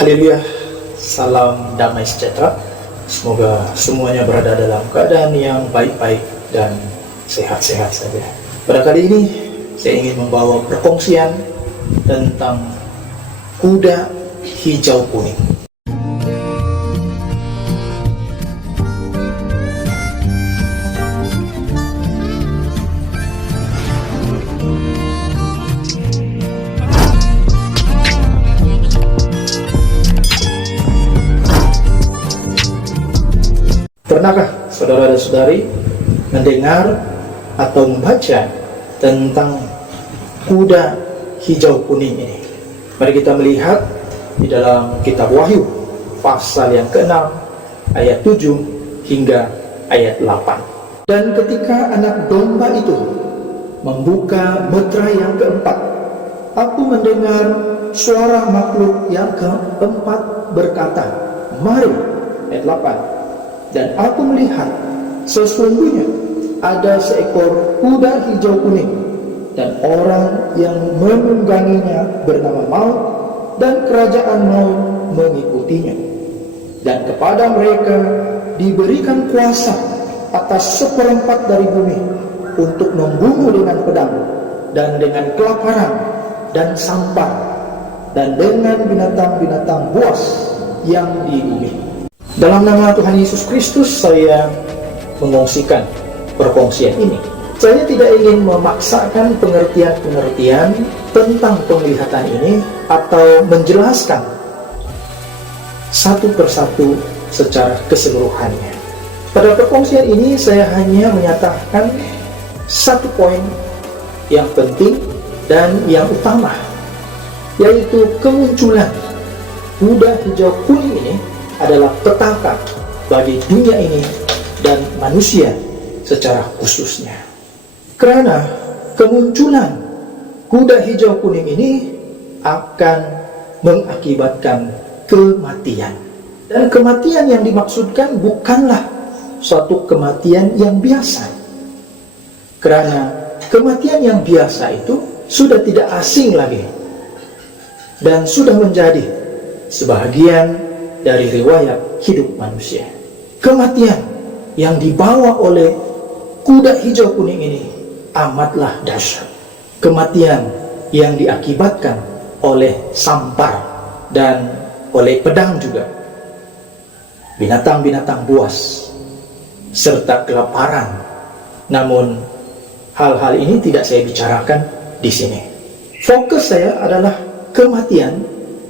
Haleluya, salam damai sejahtera. Semoga semuanya berada dalam keadaan yang baik-baik dan sehat-sehat saja. Pada kali ini saya ingin membawa perkongsian tentang kuda hijau kuning. Pernahkah saudara dan saudari mendengar atau membaca tentang kuda hijau kuning ini? Mari kita melihat di dalam kitab Wahyu pasal yang ke-6 ayat 7 hingga ayat 8. Dan ketika anak domba itu membuka meterai yang keempat, aku mendengar suara makhluk yang keempat berkata, "Mari." Ayat 8. Dan aku melihat sesungguhnya ada seekor kuda hijau kuning, dan orang yang menungganginya bernama Maut, dan kerajaan Maut mengikutinya. Dan kepada mereka diberikan kuasa atas 1/4 dari bumi untuk membunuh dengan pedang, dan dengan kelaparan, dan sampar, dan dengan binatang-binatang buas yang di bumi. Dalam nama Tuhan Yesus Kristus saya mengongsikan perkongsian ini. Saya tidak ingin memaksakan pengertian-pengertian tentang penglihatan ini atau menjelaskan satu persatu secara keseluruhannya. Pada perkongsian ini saya hanya menyatakan satu poin yang penting dan yang utama, yaitu kemunculan kuda hijau kuning ini adalah petaka bagi dunia ini dan manusia secara khususnya. Karena kemunculan kuda hijau kuning ini akan mengakibatkan kematian. Dan kematian yang dimaksudkan bukanlah suatu kematian yang biasa. Karena kematian yang biasa itu sudah tidak asing lagi dan sudah menjadi sebahagian dari riwayat hidup manusia. Kematian yang dibawa oleh kuda hijau kuning ini amatlah dahsyat. Kematian yang diakibatkan oleh sampar dan oleh pedang juga, binatang-binatang buas, serta kelaparan. Namun hal-hal ini tidak saya bicarakan di sini. Fokus saya adalah kematian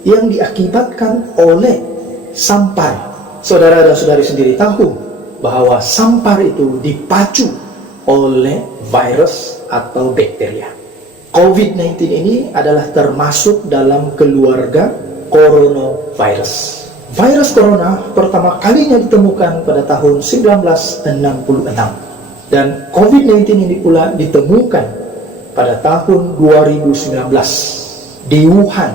yang diakibatkan oleh sampar. Saudara dan saudari sendiri tahu bahwa sampar itu dipacu oleh virus atau bakteria. COVID-19 ini adalah termasuk dalam keluarga coronavirus. Virus corona pertama kalinya ditemukan pada tahun 1966, dan COVID-19 ini pula ditemukan pada tahun 2019 di Wuhan,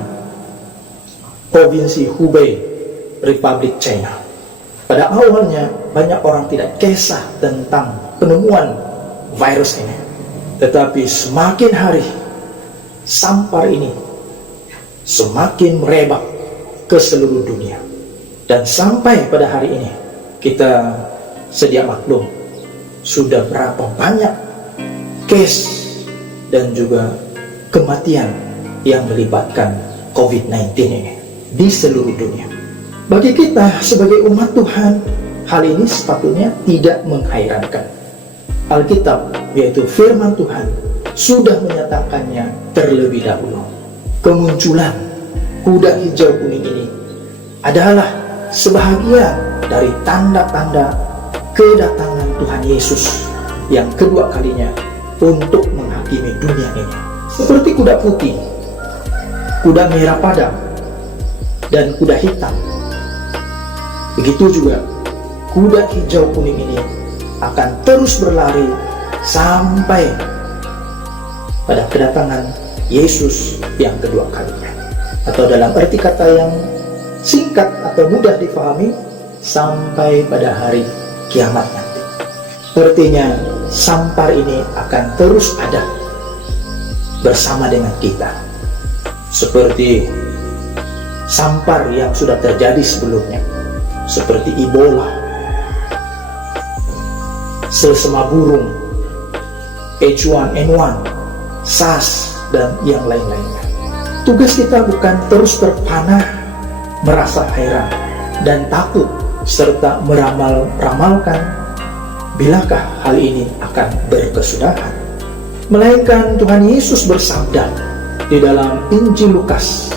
Provinsi Hubei, Republik China. Pada awalnya banyak orang tidak kisah tentang penemuan virus ini, tetapi semakin hari sampar ini semakin merebak ke seluruh dunia. Dan sampai pada hari ini kita sedia maklum sudah berapa banyak case dan juga kematian yang melibatkan COVID-19 ini di seluruh dunia. Bagi kita sebagai umat Tuhan, hal ini sepatutnya tidak menghairankan. Alkitab, yaitu firman Tuhan, sudah menyatakannya terlebih dahulu. Kemunculan kuda hijau kuning ini adalah sebahagian dari tanda-tanda kedatangan Tuhan Yesus yang kedua kalinya untuk menghakimi dunia ini. Seperti kuda putih, kuda merah padam, dan kuda hitam, begitu juga kuda hijau kuning ini akan terus berlari sampai pada kedatangan Yesus yang kedua kalinya. Atau dalam arti kata yang singkat atau mudah difahami, sampai pada hari kiamat nanti. Artinya sampar ini akan terus ada bersama dengan kita. Seperti sampar yang sudah terjadi sebelumnya, seperti Ebola, selsema burung, H1N1, SARS, dan yang lain-lainnya. Tugas kita bukan terus terpana, merasa heran dan takut, serta meramal-ramalkan bilakah hal ini akan berkesudahan. Melainkan Tuhan Yesus bersabda di dalam Injil Lukas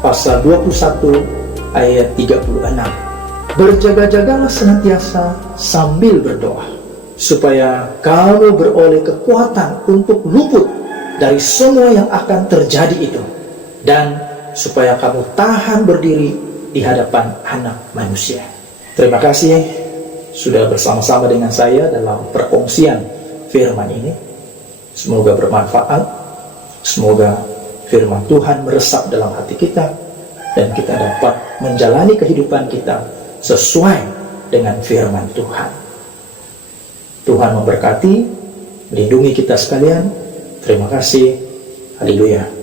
pasal 21 ayat 36, "Berjaga-jagalah senantiasa sambil berdoa, supaya kamu beroleh kekuatan untuk luput dari semua yang akan terjadi itu, dan supaya kamu tahan berdiri di hadapan Anak Manusia." Terima kasih sudah bersama-sama dengan saya dalam perkongsian firman ini. Semoga bermanfaat, semoga firman Tuhan meresap dalam hati kita, dan kita dapat menjalani kehidupan kita sesuai dengan firman Tuhan. Tuhan memberkati, melindungi kita sekalian. Terima kasih. Haleluya.